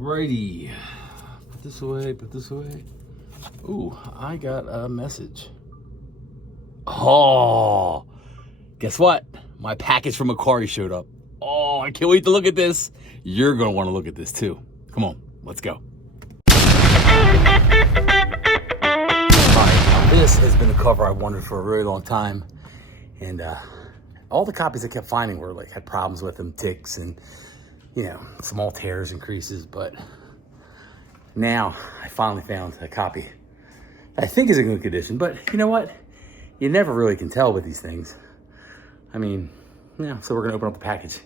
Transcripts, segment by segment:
Alrighty, put this away, put this away. Ooh, I got a message. Oh, guess what? My package from Mercari showed up. Oh, I can't wait to look at this. You're gonna wanna look at this too. Come on, let's go. Alright, now this has been a cover I wanted for a very long time. And all the copies I kept finding were like, had problems with them, ticks and, you know, small tears and creases. But now I finally found a copy that I think is in good condition. But you know what? You never really can tell with these things. I mean, yeah, so we're gonna open up the package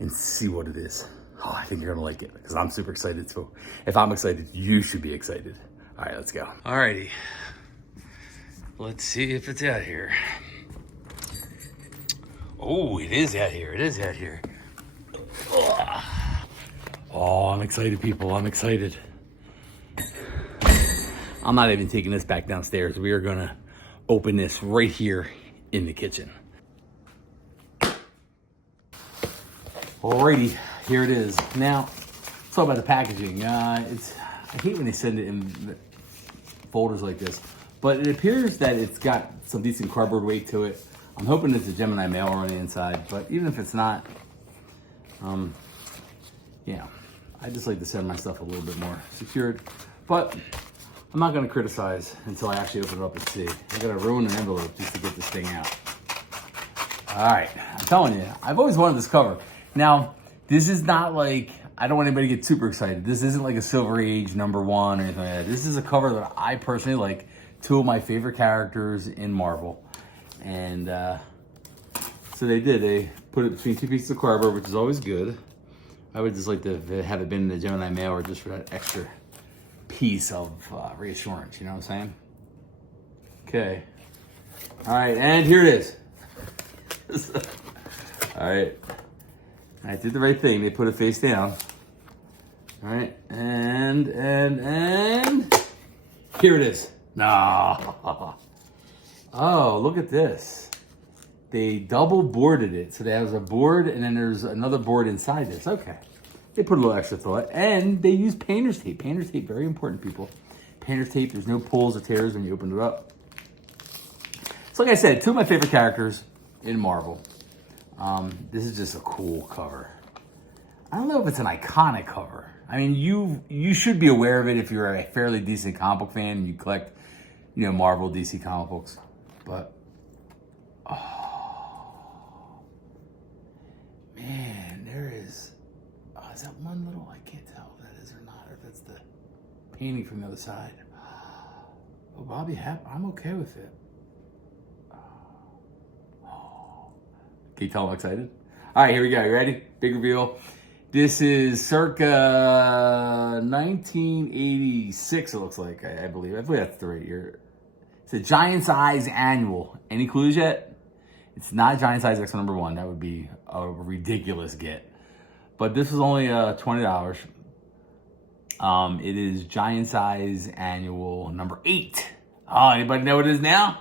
and see what it is. Oh, I think you're gonna like it because I'm super excited too. If I'm excited, you should be excited. All right, let's go. Alrighty, let's see if it's out here. Oh, it is out here, it is out here. Oh, I'm excited, people, I'm excited. I'm not even taking this back downstairs. We are gonna open this right here in the kitchen. Alrighty, here it is. Now, let's talk about the packaging. I hate when they send it in folders like this, but it appears that it's got some decent cardboard weight to it. I'm hoping it's a Gemini mail on the inside, but even if it's not, yeah, I just like to send my stuff a little bit more secured. But I'm not gonna criticize until I actually open it up and see. I gotta ruin an envelope just to get this thing out. All right, I'm telling you, I've always wanted this cover. Now, this is not like, I don't want anybody to get super excited. This isn't like a Silver Age #1 or anything like that. This is a cover that I personally like, two of my favorite characters in Marvel. And so they did, they put it between two pieces of cardboard, which is always good. I would just like to have it been in the Gemini mail or just for that extra piece of reassurance, you know what I'm saying? Okay. All right, and here it is. All right. I did the right thing. They put it face down. All right, and here it is. No. Oh, look at this. They double boarded it. So there's a board and then there's another board inside this. Okay. They put a little extra thought and they use painter's tape. Painter's tape, very important, people. Painter's tape, there's no pulls or tears when you open it up. So like I said, two of my favorite characters in Marvel. This is just a cool cover. I don't know if it's an iconic cover. I mean, you should be aware of it if you're a fairly decent comic book fan and you collect, you know, Marvel, DC comic books. But, oh, man, there is, oh, is that one little, I can't tell if that is or not, or if that's the painting from the other side. Oh, Bobby Hap, I'm okay with it. Can you tell I'm excited? All right, here we go. You ready? Big reveal. This is circa 1986, it looks like, I believe. I believe that's the right year. It's a Giant Size Annual. Any clues yet? It's not Giant Size X #1. That would be a ridiculous get. But this was only $20. It is Giant Size Annual #8. Oh, anybody know what it is now?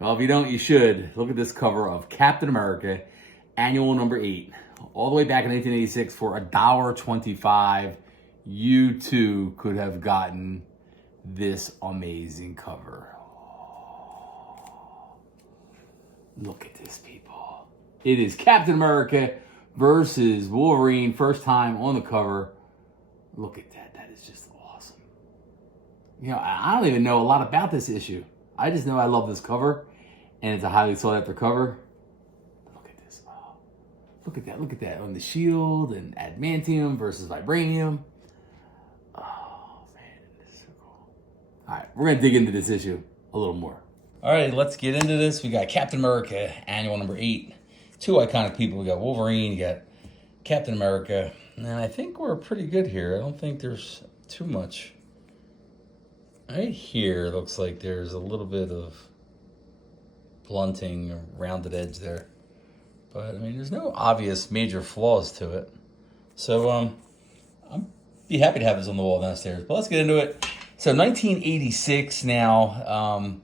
Well, if you don't, you should. Look at this cover of Captain America, Annual #8. All the way back in 1986 for $1.25. You too could have gotten this amazing cover. Oh, look at this, people. It is Captain America versus Wolverine, first time on the cover. Look at that. That is just awesome. You know, I don't even know a lot about this issue. I just know I love this cover, and it's a highly sought after cover. Look at this. Oh, look at that. Look at that. On the shield and adamantium versus vibranium. Oh, man, this is so cool. All right, we're going to dig into this issue a little more. All right, let's get into this. We got Captain America, Annual #8. Two iconic people. We got Wolverine, you got Captain America. And I think we're pretty good here. I don't think there's too much. Right here, looks like there's a little bit of blunting, or rounded edge there. But, I mean, there's no obvious major flaws to it. So, I'm be happy to have this on the wall downstairs. But let's get into it. So, 1986 now.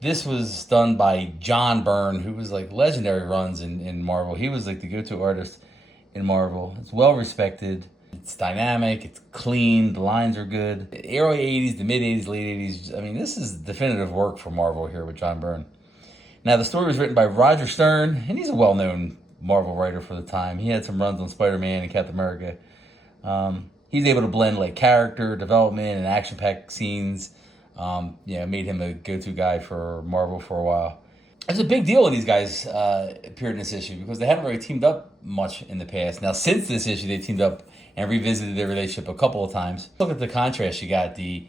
This was done by John Byrne, who was like legendary runs in Marvel. He was like the go-to artist in Marvel. It's well respected. It's dynamic, it's clean, the lines are good. The early 80s, the mid 80s, late 80s. I mean, this is definitive work for Marvel here with John Byrne. Now, the story was written by Roger Stern, and he's a well-known Marvel writer for the time. He had some runs on Spider-Man and Captain America. He's able to blend like character development and action-packed scenes. Made him a go-to guy for Marvel for a while. It's a big deal when these guys appeared in this issue because they haven't really teamed up much in the past. Now, since this issue, they teamed up and revisited their relationship a couple of times. Look at the contrast. You got the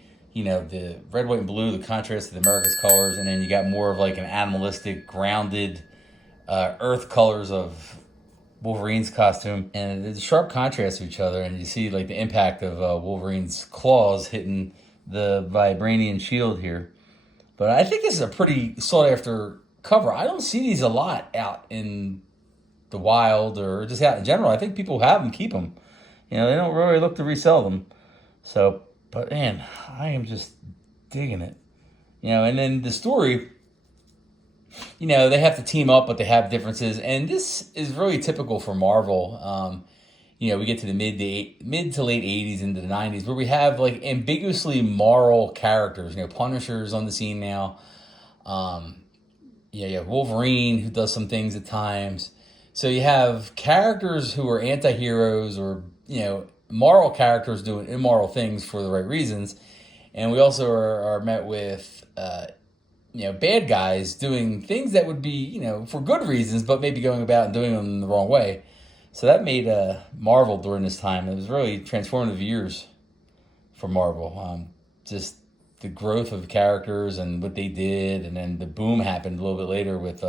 red, white, and blue, the contrast of the America's colors, and then you got more of like an animalistic, grounded earth colors of Wolverine's costume. And there's a sharp contrast to each other, and you see like the impact of Wolverine's claws hitting the vibranium shield here. But I think this is a pretty sought-after cover. I don't see these a lot out in the wild or just out in general. I think people have them, keep them. They don't really look to resell them. So, but man, I am just digging it. And then the story, they have to team up, but they have differences. And this is really typical for Marvel. We get to the mid to late 80s into the 90s where we have like ambiguously moral characters. Punisher's on the scene now. You have Wolverine who does some things at times. So you have characters who are anti-heroes or, moral characters doing immoral things for the right reasons. And we also are met with, bad guys doing things that would be, for good reasons, but maybe going about and doing them the wrong way. So that made Marvel during this time. It was really transformative years for Marvel. Just the growth of characters and what they did, and then the boom happened a little bit later with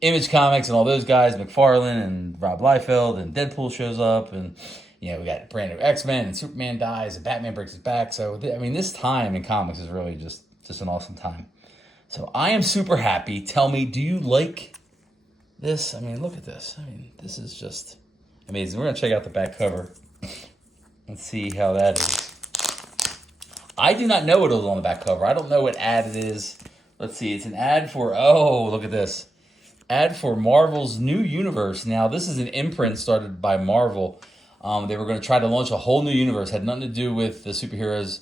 Image Comics and all those guys, McFarlane and Rob Liefeld, and Deadpool shows up, and we got brand new X-Men, and Superman dies, and Batman breaks his back. So this time in comics is really just an awesome time. So I am super happy. Tell me, do you like this? Look at this. This is just amazing. We're gonna check out the back cover and see how that is. I do not know what is on the back cover. I don't know what ad it is. Let's see. It's an ad for, look at this. Ad for Marvel's new universe. Now, this is an imprint started by Marvel. They were going to try to launch a whole new universe. Had nothing to do with the superheroes.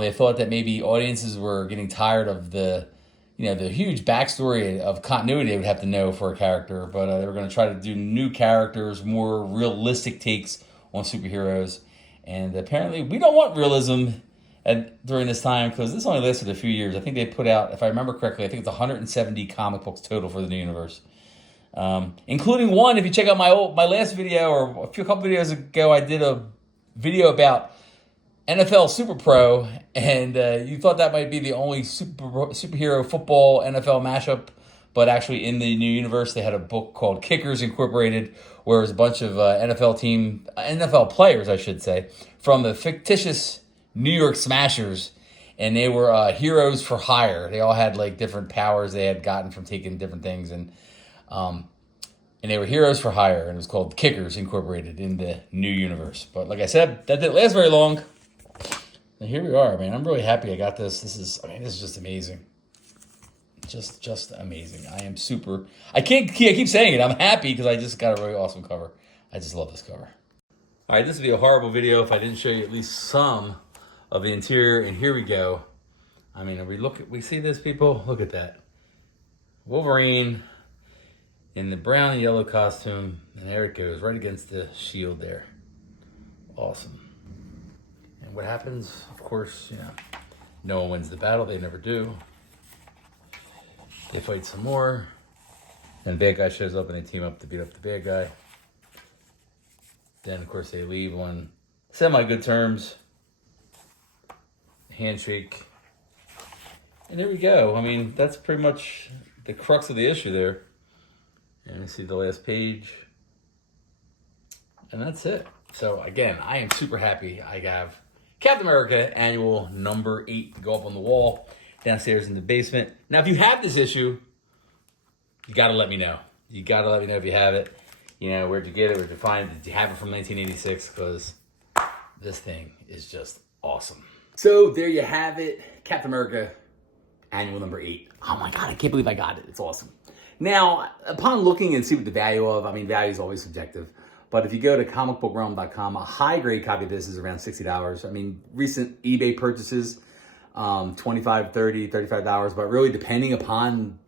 They thought that maybe audiences were getting tired of the huge backstory of continuity they would have to know for a character. But they were going to try to do new characters, more realistic takes on superheroes. And apparently, we don't want realism during this time, because this only lasted a few years. I think they put out, if I remember correctly, I think it's 170 comic books total for the new universe, including one. If you check out my last video, or a couple videos ago, I did a video about NFL Super Pro, and you thought that might be the only superhero football NFL mashup, but actually in the new universe they had a book called Kickers Incorporated, where it was a bunch of NFL players, I should say, from the fictitious New York Smashers, and they were heroes for hire. They all had like different powers they had gotten from taking different things, and they were heroes for hire, and it was called Kickers Incorporated in the new universe. But like I said, that didn't last very long. And here we are, man. I'm really happy I got this. This is just amazing. Just amazing. I keep saying it. I'm happy because I just got a really awesome cover. I just love this cover. All right, this would be a horrible video if I didn't show you at least some of the interior, and here we go. We see this, people? Look at that. Wolverine in the brown and yellow costume, and there it goes, right against the shield there. Awesome. And what happens? Of course, no one wins the battle. They never do. They fight some more, and the bad guy shows up, and they team up to beat up the bad guy. Then, of course, they leave on semi-good terms. Handshake. And there we go. That's pretty much the crux of the issue there. And you see the last page. And that's it. So, again, I am super happy. I have Captain America Annual number 8 to go up on the wall downstairs in the basement. Now, if you have this issue, you got to let me know. You got to let me know if you have it. Where'd you get it? Where'd you find it? Did you have it from 1986? Because this thing is just awesome. So there you have it. Captain America Annual number 8. Oh my God, I can't believe I got it. It's awesome. Now, upon looking and see what the value of, value is always subjective, But if you go to comicbookrealm.com, a high-grade copy of this is around $60. I mean, recent eBay purchases, $25, $30, $35, but really depending upon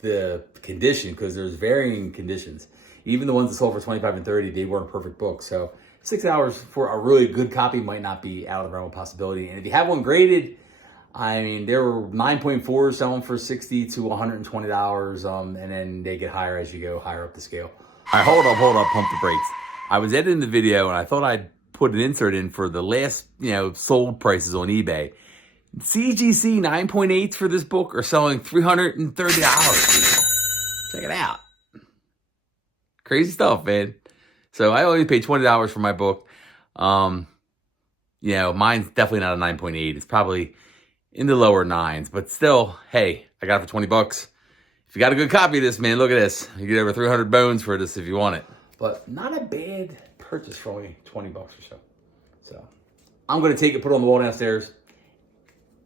the condition, because there's varying conditions. Even the ones that sold for $25 and $30, they weren't perfect books. So $6 for a really good copy might not be out of the realm of possibility. And if you have one graded, I mean, there were 9.4 selling for $60 to $120, and then they get higher as you go higher up the scale. All right, hold up, pump the brakes. I was editing the video and I thought I'd put an insert in for the last, sold prices on eBay. CGC 9.8s for this book are selling $330. Check it out. Crazy stuff, man. So I only paid $20 for my book. Mine's definitely not a 9.8. It's probably in the lower 9s, but still, hey, I got it for 20 bucks. If you got a good copy of this, man, look at this. You get over 300 bones for this if you want it. But not a bad purchase for only 20 bucks or so. So I'm going to take it, put it on the wall downstairs.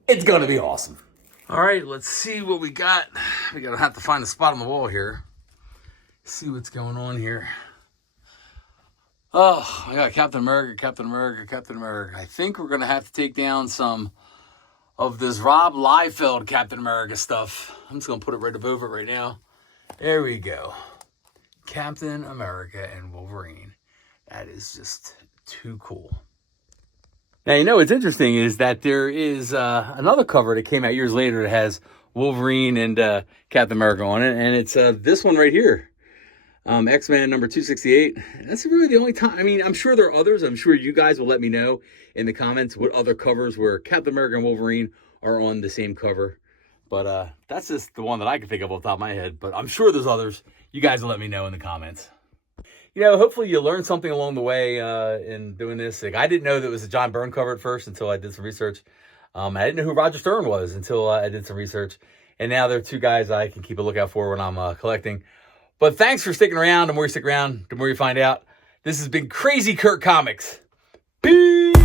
It's going to be awesome. All right, let's see what we got. We're going to have to find a spot on the wall here. See what's going on here. Oh, I got Captain America. I think we're going to have to take down some of this Rob Liefeld Captain America stuff. I'm just going to put it right above it right now. There we go. Captain America and Wolverine. That is just too cool. Now, what's interesting is that there is another cover that came out years later that has Wolverine and Captain America on it. And it's this one right here. X-Men number 268. That's really the only time. I mean, I'm sure there are others. I'm sure you guys will let me know in the comments what other covers where Captain America and Wolverine are on the same cover. But that's just the one that I can think of off the top of my head. But I'm sure there's others. You guys will let me know in the comments. Hopefully you learned something along the way in doing this. Like, I didn't know that it was a John Byrne cover at first until I did some research. I didn't know who Roger Stern was until I did some research. And now there are two guys I can keep a lookout for when I'm collecting. But thanks for sticking around. The more you stick around, the more you find out. This has been Crazy Curt Comics. Peace!